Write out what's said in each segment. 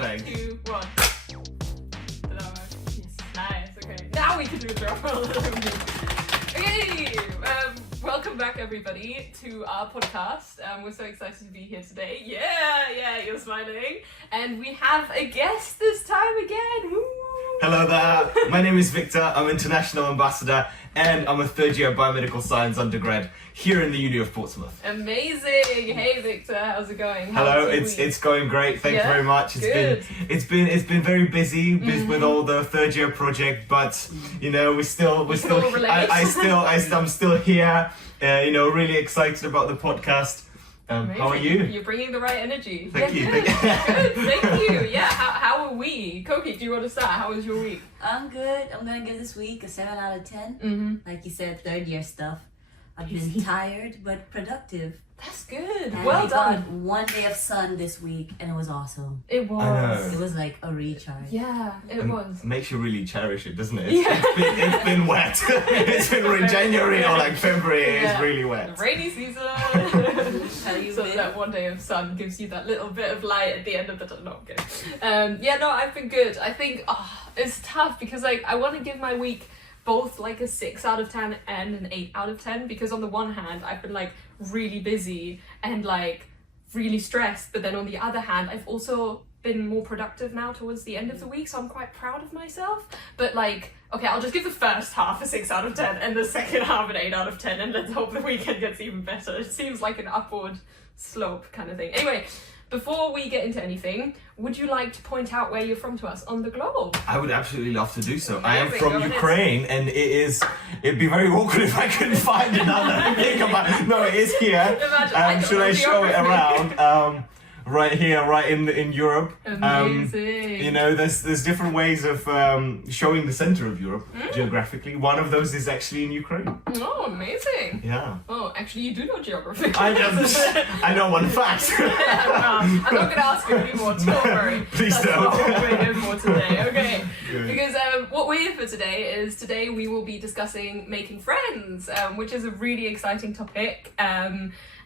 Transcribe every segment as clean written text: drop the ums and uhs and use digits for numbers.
Thanks. 2, 1. Yes, nice, okay. Now we can do a drum roll. Okay, welcome back everybody to our podcast. We're so excited to be here today. Yeah, you're smiling. And we have a guest this time again. Woo! Hello there, my name is Viktor, I'm International Ambassador and I'm a third year Biomedical Science undergrad here in the Uni of Portsmouth. Amazing! Hey Viktor, how's it going? Hello, it's going great, thank you very much. It's been very busy with all the third year project, but you know, I'm still here, really excited about the podcast. How are you? You're bringing the right energy. Thank you. Good, thank you. Yeah, how are we? Koki, do you want to start? How was your week? I'm good. I'm gonna give this week a 7 out of 10. Like you said, third year stuff. I've been tired but productive. That's good. And well we done. got one day of sun this week and it was awesome. It was. I know. It was like a recharge. Yeah, it was. Makes you really cherish it, doesn't it? Yeah. It's been wet. It's been January or like February. Yeah. It's really wet. Rainy season. So that one day of sun gives you that little bit of light at the end of the tunnel. No, I'm kidding. I've been good. I think it's tough because like I want to give my week both like a 6 out of 10 and an 8 out of 10 because on the one hand I've been like really busy and like really stressed, but then on the other hand I've also been more productive now towards the end of the week, so I'm quite proud of myself. But like, okay, I'll just give the first half a 6 out of 10 and the second half an 8 out of 10 and let's hope the weekend gets even better. It seems like an upward slope kind of thing. Anyway, before we get into anything, would you like to point out where you're from to us on the globe? I would absolutely love to do so. Amazing. I am from Ukraine, and it'd be very awkward if I couldn't find another thing about. No, it is here. Imagine, Should I show it around? Right here, right in Europe. Amazing. There's different ways of showing the center of Europe geographically. One of those is actually in Ukraine. Oh, amazing. Yeah. Oh, actually, you do know geography. I know one fact. I'm not going to ask you anymore, don't worry. Please That's don't. not what we're here for today, okay? Good. Because what we're here for today we will be discussing making friends, which is a really exciting topic.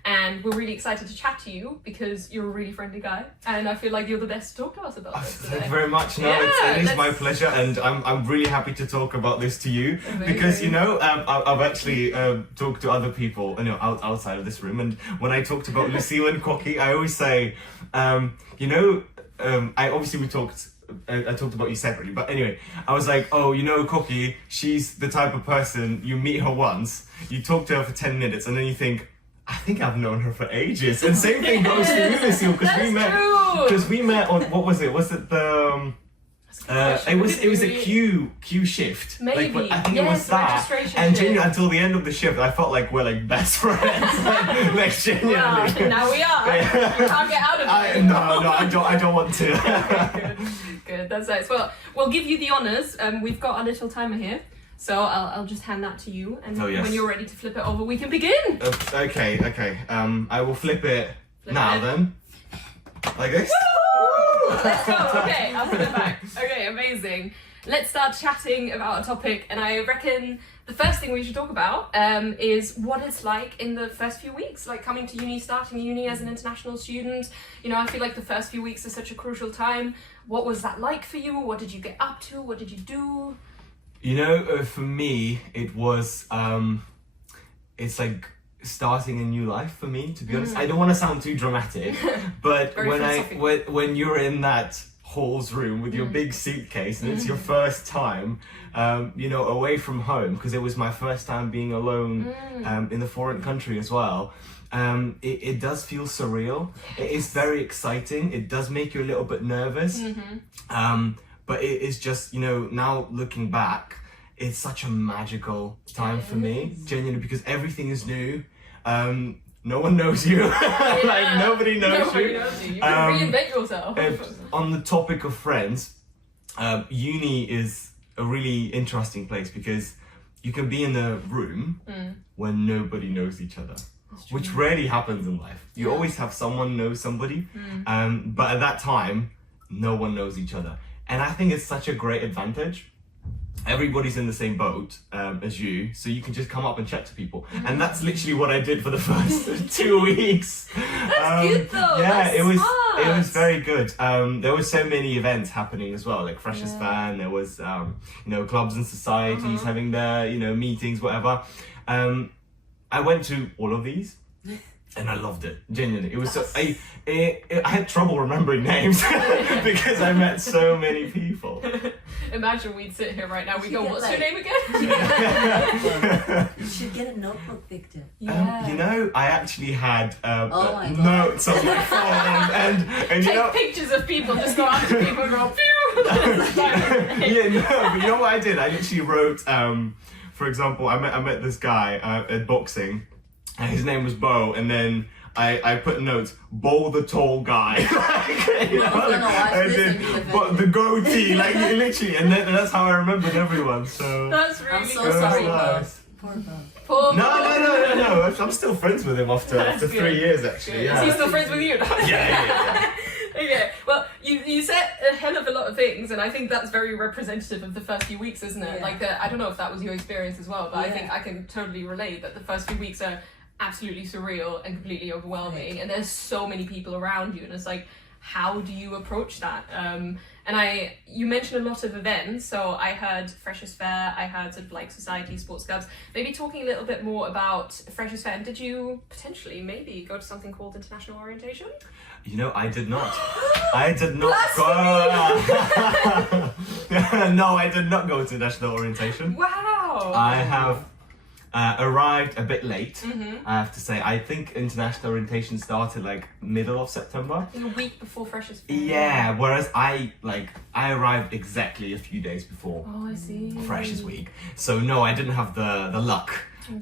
And we're really excited to chat to you because you're a really friendly guy, and I feel like you're the best to talk to us about this today. Thank you very much. No, Yeah, it is my pleasure, and I'm really happy to talk about this to you. Amazing. Because I've actually talked to other people, outside of this room, and when I talked about Lucille and Koki, I always say, I talked about you separately, but anyway, I was like, Koki, she's the type of person, you meet her once, you talk to her for 10 minutes, and then you think, I think I've known her for ages. And same thing goes to you, Lucille, because we met on, what was it? Was it the... it was a Q shift. Maybe. I think it was that. And genuinely, until the end of the shift, I felt like we're like best friends. like genuinely. Well, now we are. You can't get out of it. No, I don't want to. Okay, good. That's nice. Well, we'll give you the honours. We've got a little timer here. So I'll just hand that to you, and when you're ready to flip it over, we can begin. Okay. I will flip it now. Then, like this. Woo! Let's go. Okay, I'll put it back. Okay, amazing. Let's start chatting about a topic, and I reckon the first thing we should talk about is what it's like in the first few weeks, like coming to uni, starting uni as an international student. I feel like the first few weeks are such a crucial time. What was that like for you? What did you get up to? What did you do? For me, it was, it's like starting a new life for me, to be honest. I don't want to sound too dramatic, but when you're in that hall's room with your big suitcase and it's your first time, away from home, because it was my first time being alone in a foreign country as well. It does feel surreal. It is very exciting. It does make you a little bit nervous. But it is just, now looking back, it's such a magical time for me, genuinely, because everything is new. No one knows you. Like, nobody knows you. You can reinvent yourself. On the topic of friends, uni is a really interesting place because you can be in a room when nobody knows each other. Which rarely happens in life. You always have someone know somebody, but at that time, no one knows each other. And I think it's such a great advantage. Everybody's in the same boat as you, so you can just come up and chat to people. And that's literally what I did for the first 2 weeks. That's good though. Yeah, That's it was. smart. It was very good. There were so many events happening as well, like Freshers Fan. There was, clubs and societies having their, meetings, whatever. I went to all of these. And I loved it, genuinely. It was so. I had trouble remembering names because I met so many people. Imagine we'd sit here right now. We go, "What's your name again?" You should get a notebook, Viktor. Yeah. I actually had notes on my phone and take pictures of people. Just go after people and go. Phew! But you know what I did? I literally wrote. For example, I met this guy at boxing. And his name was Bo, and then I put notes, Bo the tall guy. But the goatee, like literally, and that's how I remembered everyone. So that's really I'm so sorry, nice. Poor Bo. No. I'm still friends with him after 3 years, actually. Yeah. Is he still friends with you? Yeah. Okay, well, you said a hell of a lot of things, and I think that's very representative of the first few weeks, isn't it? Yeah. Like, I don't know if that was your experience as well, but I think I can totally relate that the first few weeks are absolutely surreal and completely overwhelming, and there's so many people around you, and it's like, how do you approach that? And you mentioned a lot of events, so I heard Freshers Fair, I heard sort of like society, sports clubs. Maybe talking a little bit more about Freshers Fair, and did you potentially maybe go to something called international orientation? I did not. I did not go. No, I did not go to national orientation. Wow. I have arrived a bit late, I have to say. I think international orientation started like middle of September. A week before Freshers Fair. Yeah, whereas I arrived exactly a few days before Oh, I see. Freshers Week. So no, I didn't have the luck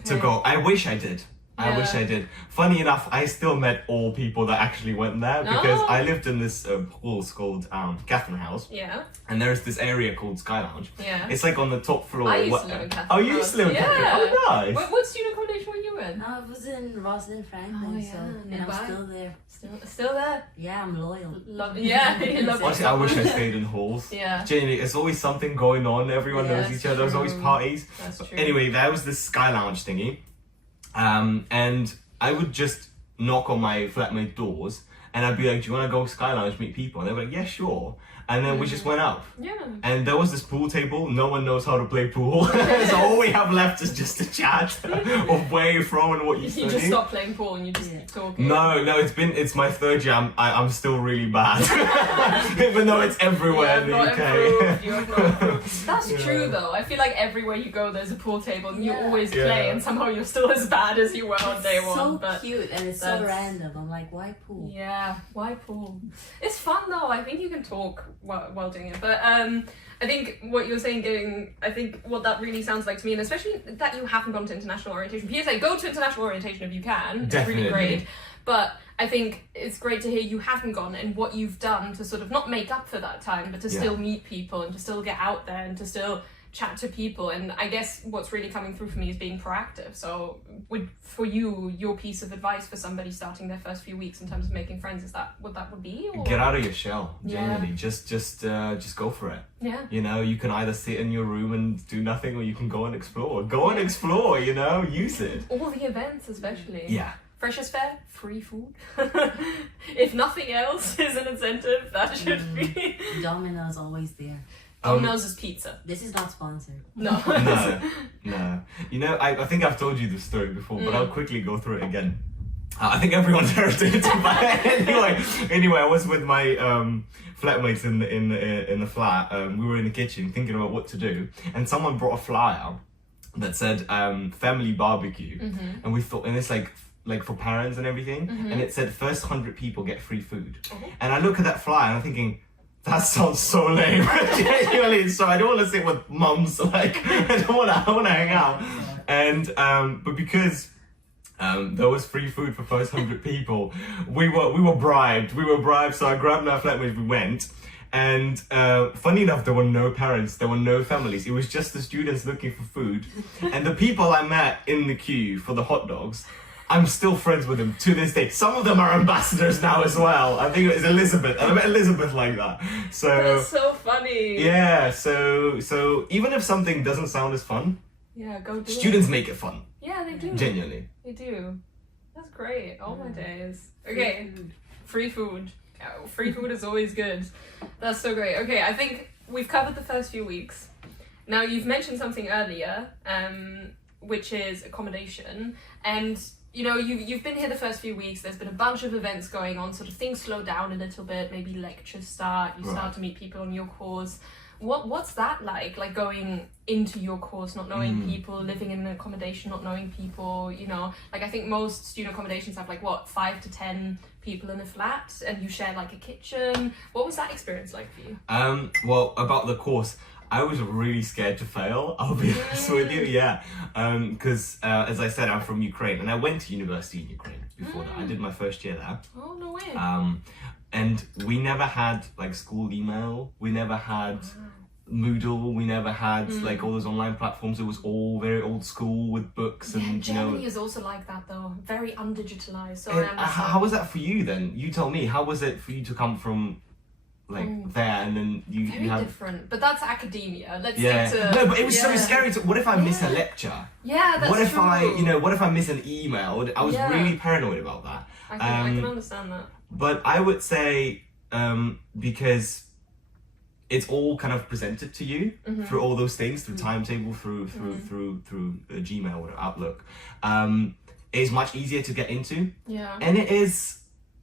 to go. I wish I did. I wish I did. Funny enough, I still met all people that actually went there because I lived in this hall called Catherine House. Yeah. And there's this area called Sky Lounge. Yeah. It's like on the top floor. I used to live in Catherine Oh, you used to live in Catherine? Oh, nice. What student accommodation were you in? I was in Rosalind Franklin, and nearby. I'm still there. Still there? Yeah, I'm loyal. Love it. Yeah, you love it. Honestly, I wish I stayed in halls. Yeah. Genuinely, there's always something going on. Everyone knows each other. There's always parties. That's true. Anyway, there was this Sky Lounge thingy. And I would just knock on my flatmate doors and I'd be like, do you want to go Sky Lounge, meet people? And they were like, yeah, sure. And then we just went up. Yeah. And there was this pool table. No one knows how to play pool. So all we have left is just a chat of where you're from and what you study. You just stop playing pool and you just talking. No, it's my third year. I'm still really bad. Even though it's everywhere in the UK. You have not improved. That's true though. I feel like everywhere you go there's a pool table and you always play and somehow you're still as bad as you were on day one. So but cute and it's so random. I'm like, why pool? Yeah, why pool? It's fun though. I think you can talk while doing it. But I think what you're saying, I think what that really sounds like to me, and especially that you haven't gone to international orientation. PSA, go to international orientation if you can. Definitely. It's really great. But I think it's great to hear you haven't gone and what you've done to sort of not make up for that time, but to still meet people and to still get out there and to still chat to people. And I guess what's really coming through for me is being proactive. So for you, your piece of advice for somebody starting their first few weeks in terms of making friends, is that what that would be? Or? Get out of your shell, genuinely. Just go for it. Yeah. You can either sit in your room and do nothing or you can go and explore. Go and explore, use it. All the events especially. Yeah. Freshers Fair, free food. If nothing else is an incentive, that should be. Domino's always there. Domino's is pizza. This is not sponsored. No. No. I think I've told you this story before, but I'll quickly go through it again. I think everyone's heard it, but anyway, I was with my flatmates in the flat. We were in the kitchen thinking about what to do, and someone brought a flyer that said family barbecue, and we thought, and it's like for parents and everything, and it said first 100 people get free food, and I look at that flyer and I'm thinking, that sounds so lame. Genuinely, so I don't want to sit with mums. Like I want to hang out. And but because there was free food for first 100 people, we were bribed. We were bribed. So I grabbed my flatmates. We went. And funny enough, there were no parents. There were no families. It was just the students looking for food. And the people I met in the queue for the hot dogs, I'm still friends with them to this day. Some of them are ambassadors now as well. I think it was Elizabeth. I met Elizabeth like that. So that's so funny. Yeah. So even if something doesn't sound as fun, go do students make it fun. Yeah, they do. Genuinely. They do. That's great. All my days. Okay. Free food. Free food is always good. That's so great. Okay, I think we've covered the first few weeks. Now, you've mentioned something earlier, which is accommodation. And, you know, you've been here the first few weeks. There's been a bunch of events going on, sort of things slow down a little bit. Maybe lectures start. You start to meet people on your course. What's that like going into your course, not knowing people, living in an accommodation, not knowing people, you know? Like, I think most student accommodations have, 5 to 10 people in a flat, and you share, a kitchen. What was that experience like for you? Well, about the course, I was really scared to fail, I'll be honest with you, because, as I said, I'm from Ukraine, and I went to university in Ukraine before that. I did my first year there. Oh, no way. And we never had, school email, we never had Moodle, we never had, all those online platforms. It was all very old school with books and, Germany is also like that, though. Very undigitalized, so how was that for you, then? You tell me, how was it for you to come from... there, and then you have... different, but that's academia. Let's No, but it was so scary. What if I miss a lecture? Yeah, that's what if true. What if I miss an email? I was really paranoid about that. I can understand that. But I would say, because it's all kind of presented to you through all those things, through timetable, through Gmail or Outlook, it's much easier to get into. Yeah. And it is...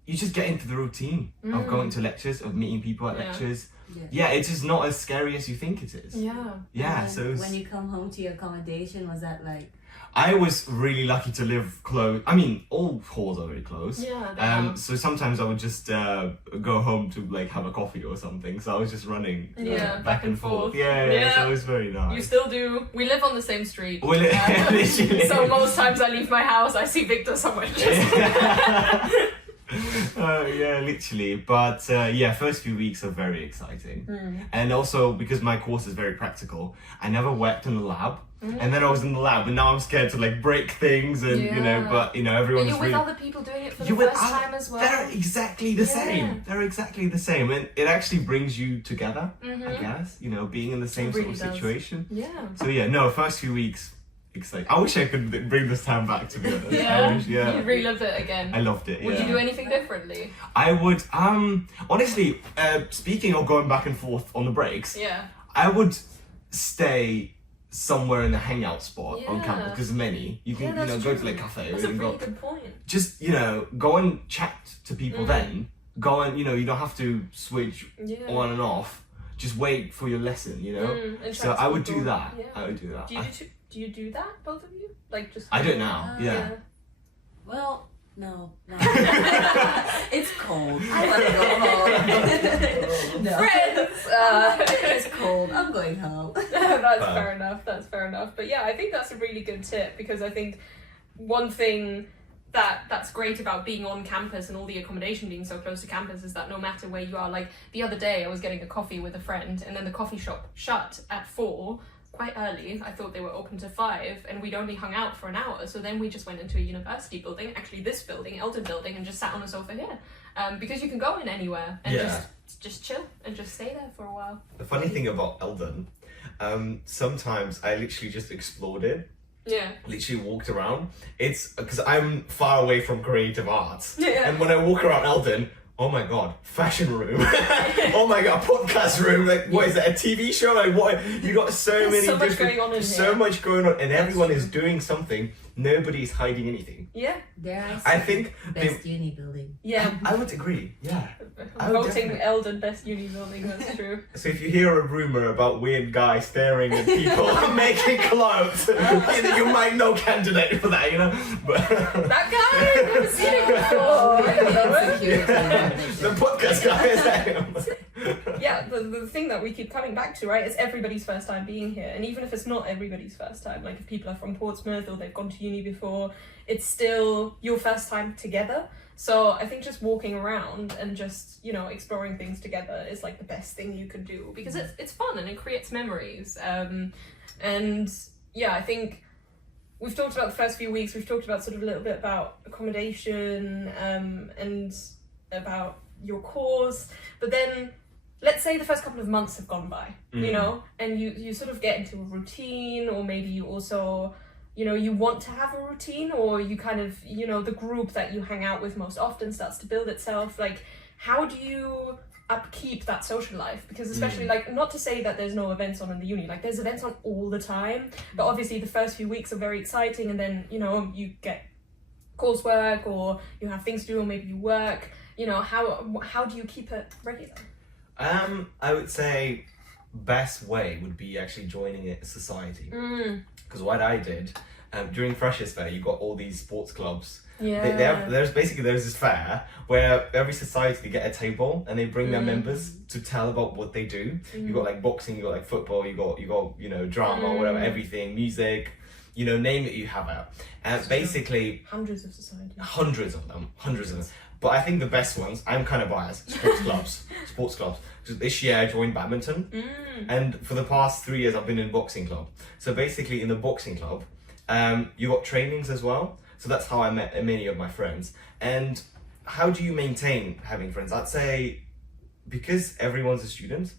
You just get into the routine of going to lectures, of meeting people at lectures. Yeah, it's just not as scary as you think it is. Yeah. So when you come home to your accommodation, was that like... I was really lucky to live close. I mean, all halls are very close. Yeah. So sometimes I would just go home to have a coffee or something. So I was just running back and forth. Yeah. So it was very nice. You still do. We live on the same street. Literally. So most times I leave my house, I see Viktor somewhere. Literally. But first few weeks are very exciting. And also because my course is very practical, I never worked in the lab. And then I was in the lab, and now I'm scared to break things, and everyone's you're with other people doing it for the with first time as well. They're exactly the same. They're exactly the same, and it actually brings you together. I guess being in the same sort of situation. Yeah. First few weeks. Exciting. I wish I could bring this time back, to be honest. You relived it again. I loved it. Would you do anything differently? I would. Honestly, speaking of going back and forth on the breaks, I would stay somewhere in the hangout spot on campus, because many you can go to cafe. That's a really good point. Just go and chat to people. Then go and you don't have to switch on and off. Just wait for your lesson. So I would do that. I would do that. Do you do that, both of you? Just... I do it now, Well, no. It's cold. I want to go home. No. Friends! It's cold. I'm going home. That's fair enough. But yeah, I think that's a really good tip, because I think one thing that's great about being on campus and all the accommodation being so close to campus is that no matter where you are, the other day I was getting a coffee with a friend, and then the coffee shop shut at 4, quite early. I thought they were open to 5, and we'd only hung out for an hour. So then we just went into a university building, actually this building, Eldon building, and just sat on a sofa here. Because you can go in anywhere and just chill and just stay there for a while. The funny thing about Eldon, sometimes I literally just explored it. Yeah. Literally walked around. It's because I'm far away from creative arts. Yeah. And when I walk around Eldon, oh my god, fashion room. Oh my god, podcast room. What is that, a TV show? What? You got There's so much going on in so here. much going on, and everyone is doing something. Nobody's hiding anything. Yeah. I think best uni building. Yeah. I would agree. Yeah. Voting Eldon best uni building. That's true. So if you hear a rumor about weird guys staring at people making clothes, you might know candidate for that. But that guy, I've never seen it before. The podcast guy is that. Yeah, the thing that we keep coming back to, right, is everybody's first time being here. And even if it's not everybody's first time, if people are from Portsmouth or they've gone to uni before, it's still your first time together. So I think just walking around and just, exploring things together is the best thing you can do, because it's fun and it creates memories. And yeah, I think we've talked about the first few weeks, we've talked about sort of a little bit about accommodation and about your course, but then let's say the first couple of months have gone by, and you sort of get into a routine, or maybe you also, you want to have a routine, or you kind of, the group that you hang out with most often starts to build itself. how do you upkeep that social life? Because especially like, not to say that there's no events on in the uni, like there's events on all the time, but obviously the first few weeks are very exciting, and then, you know, you get coursework or you have things to do, or maybe you work, you know, how do you keep it regular? I would say best way would be actually joining a society, because what I did during Freshers Fair, you got all these sports clubs. Yeah. There's this fair where every society, they get a table and they bring their members to tell about what they do. You got like boxing, you got like football, you got you know, drama, whatever, everything, music, you know, name it, you have it. And basically hundreds of societies. Hundreds of them. But I think the best ones, I'm kind of biased, sports clubs. This year I joined badminton, and for the past 3 years I've been in boxing club. So basically in the boxing club, you got trainings as well. So that's how I met many of my friends. And how do you maintain having friends? I'd say because everyone's a student,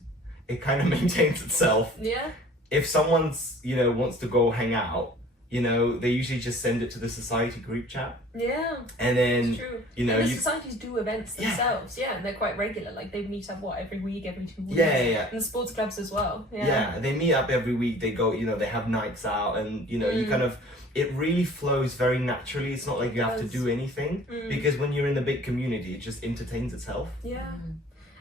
it kind of maintains itself. Yeah. If someone's, you know, wants to go hang out, you know, they usually just send it to the society group chat. Yeah. And then, it's true. you know, and the societies do events themselves. Yeah, and they're quite regular. Like they meet up every week, every 2 weeks. Yeah. And the sports clubs as well. Yeah, they meet up every week. They go, you know, they have nights out, and you know, you kind of, it really flows very naturally. It's not like you have to do anything, because when you're in the big community, it just entertains itself. Yeah.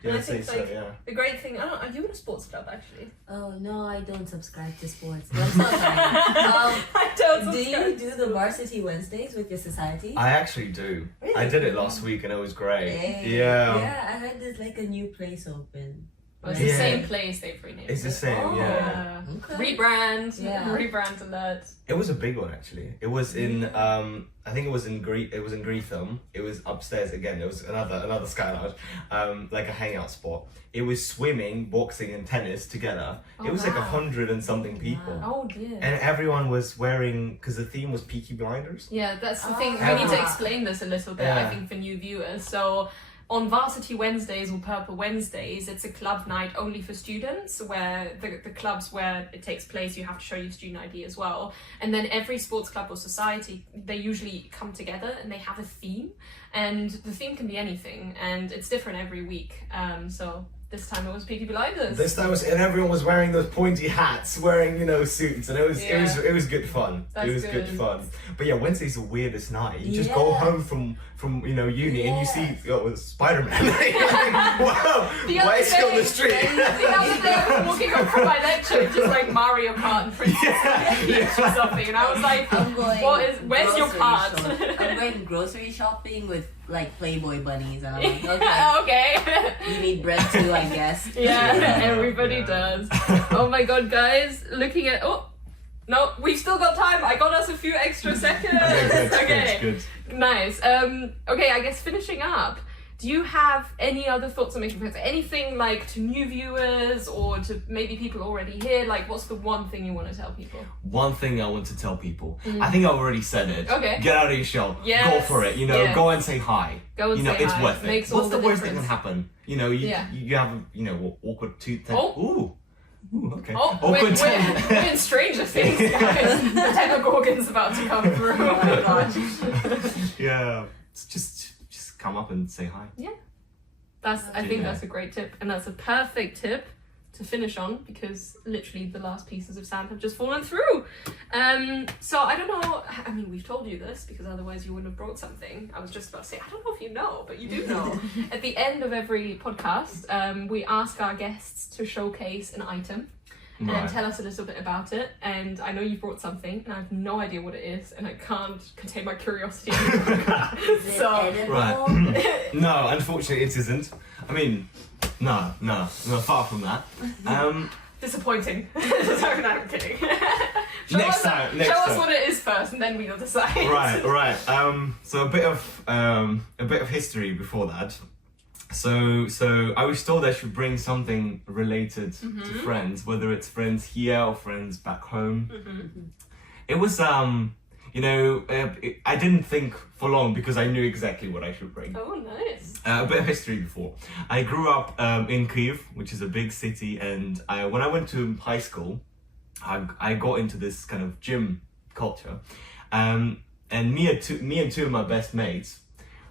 Yeah, And I think so, yeah. the great thing, are you in a sports club actually? Oh no, I don't subscribe to sports. But I'm so sorry. I don't Do subscribe you do the varsity Wednesdays with your society? I actually do. Really? I did it last week and it was great. Hey. Yeah. Yeah, I heard there's like a new place open. Well, it's the same place, they've renamed It's the it. same, yeah. Okay. Rebrand alert. It was a big one actually. It was in I think it was in Greetham. It was upstairs again. It was another Sky Lounge, like a hangout spot. It was swimming, boxing, and tennis together. It was like 100 and something people. Wow. Oh dear. And everyone was wearing, because the theme was Peaky Blinders. Yeah, that's the thing. We Everyone. need to explain this a little bit, I think, for new viewers. So on Varsity Wednesdays or Purple Wednesdays, it's a club night only for students, where the clubs where it takes place, you have to show your student ID as well. And then every sports club or society, they usually come together and they have a theme. And the theme can be anything, and it's different every week. So this time it was Peaky Blinders. This time and everyone was wearing those pointy hats, wearing, you know, suits, and it was good fun. It was good fun. But yeah, Wednesday's the weirdest night. You just go home from you know, uni and you see Spider-Man. Wow, why is he on the street? The other day I was walking home from my lecture, just like Mario Kart and Princess Peach or something, and I was like, where's your card? I'm going grocery shopping with like Playboy bunnies, and I'm like, okay. You need bread too, I guess. Yeah, everybody does. Oh my god, guys, looking at no, we've still got time. I got us a few extra seconds. Okay, good. Nice. Okay, I guess finishing up, do you have any other thoughts on making friends? Anything like to new viewers or to maybe people already here? Like, what's the one thing you want to tell people? One thing I want to tell people. I think I already said it. Okay. Get out of your shell. Yes. Go for it. You know, go and say hi. Go and you know, say it's hi. worth it. Makes What's all the the worst that can difference. happen? You know, you have, you know, awkward tooth. Ooh, okay. Oh, Awkward we're in Stranger Things, guys. The Demogorgon's about to come through. Oh my gosh. Yeah. It's just come up and say hi. Yeah. I think that's a great tip, and that's a perfect tip to finish on, because literally the last pieces of sand have just fallen through. So I don't know, I mean, we've told you this because otherwise you wouldn't have brought something. I was just about to say, I don't know if you know, but you do know. At the end of every podcast, we ask our guests to showcase an item and tell us a little bit about it. And I know you brought something, and I have no idea what it is, and I can't contain my curiosity. No, unfortunately it isn't. I mean, no, far from that. Disappointing. Sorry, no, I'm kidding. Show us what it is first, and then we'll decide. Right. So a bit of history before that. So I was told I should bring something related to friends, whether it's friends here or friends back home. It was you know, I didn't think for long because I knew exactly what I should bring. Oh, nice. A bit of history before. I grew up in Kyiv, which is a big city, and when I went to high school, I got into this kind of gym culture, and me and two of my best mates,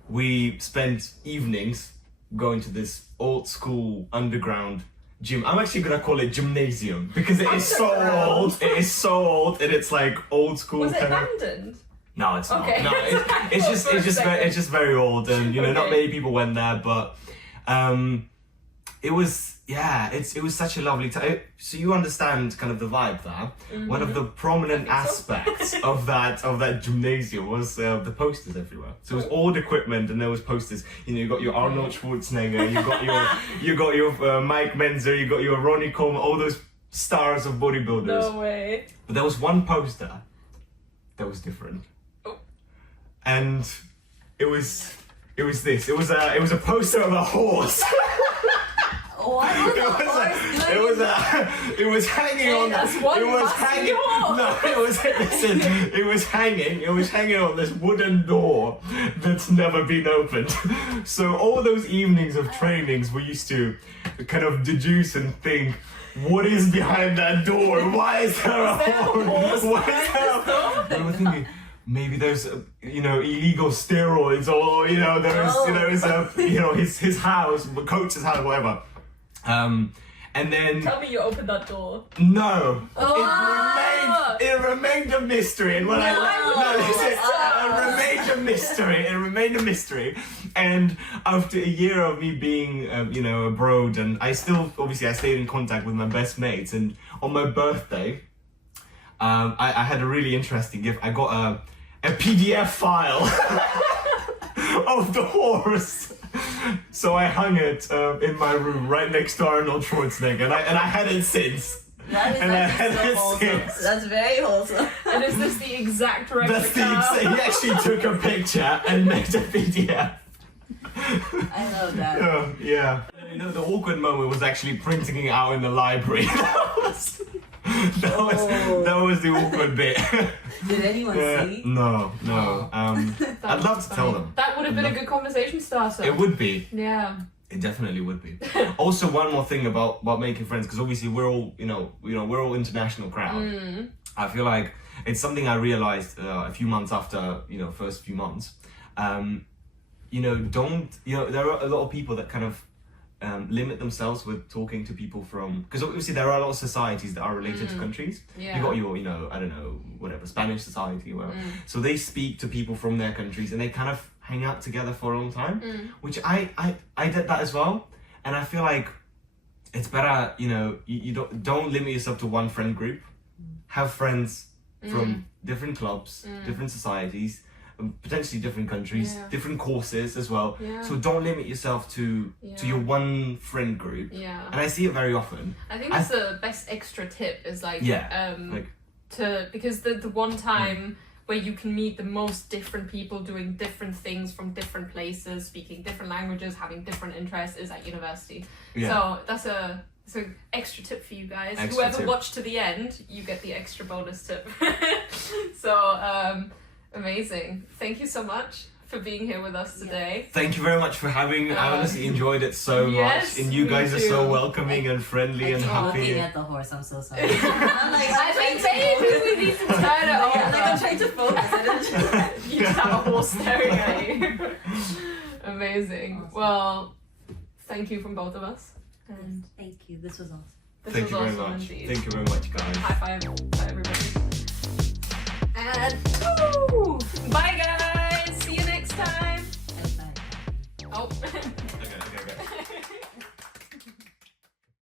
we spent evenings going to this old school underground gym. I'm actually gonna call it gymnasium because it is so old. It is so old, and it's like old school. Was it kind of... abandoned? No, it's not. Okay. No, it's just very old, and not many people went there, but it was it was such a lovely time. So you understand kind of the vibe there. Mm-hmm. One of the prominent aspects of that gymnasium was the posters everywhere. So it was old equipment, and there was posters. You got your Arnold Schwarzenegger, you got your Mike Menzer, you got your Ronnie Coleman, all those stars of bodybuilders. No way. But there was one poster that was different. And it was this. It was a poster of a horse. What was the horse doing? It was hanging on. It was hanging on this wooden door that's never been opened. So all those evenings of trainings, we used to kind of deduce and think, what is behind that door? Why is there a horse? Why is there? We were thinking, maybe there's illegal steroids, or there's his house, coach's house, whatever. And then Tell me you opened that door. no, it remained a mystery. And when it remained a mystery. And after a year of me being abroad, and I stayed in contact with my best mates, and on my birthday, I had a really interesting gift. I got a PDF file of the horse. So I hung it in my room right next to Arnold Schwarzenegger, and I had it since. That is so wholesome. That's very wholesome. And is this the exact replica? He actually took a picture and made a PDF. I love that. Yeah. The awkward moment was actually printing it out in the library. That was the awkward bit. Did anyone see? No. I'd love to tell them. That would have been a good conversation starter. It would be. Yeah. It definitely would be. Also, one more thing about making friends, because obviously we're all we're all international crowd. I feel like it's something I realized a few months after first few months. There are a lot of people that kind of limit themselves with talking to people from, because obviously there are a lot of societies that are related to countries. Yeah. You got your I don't know, whatever, Spanish society or whatever. So they speak to people from their countries, and they kind of hang out together for a long time, which I did that as well. And I feel like it's better, you don't limit yourself to one friend group. Have friends from different clubs, different societies, potentially different countries, different courses as well. Yeah. So don't limit yourself to your one friend group. Yeah. And I see it very often. I think that's the best extra tip is because the one time where you can meet the most different people doing different things from different places, speaking different languages, having different interests is at university. Yeah. So that's an extra tip for you guys. Whoever watched to the end, you get the extra bonus tip. So amazing. Thank you so much for being here with us today. Thank you very much for having me. I honestly enjoyed it so much. And you guys are so welcoming and friendly and happy. Looking at the horse, I'm so sorry. I think maybe we need to turn it on. I'm trying to focus. You just have a horse staring at you. Amazing. Awesome. Well, thank you from both of us. And thank you. This was awesome. Thank you very much. Thank you very much, guys. High five to everybody. And bye guys. See you next time. Bye. Oh.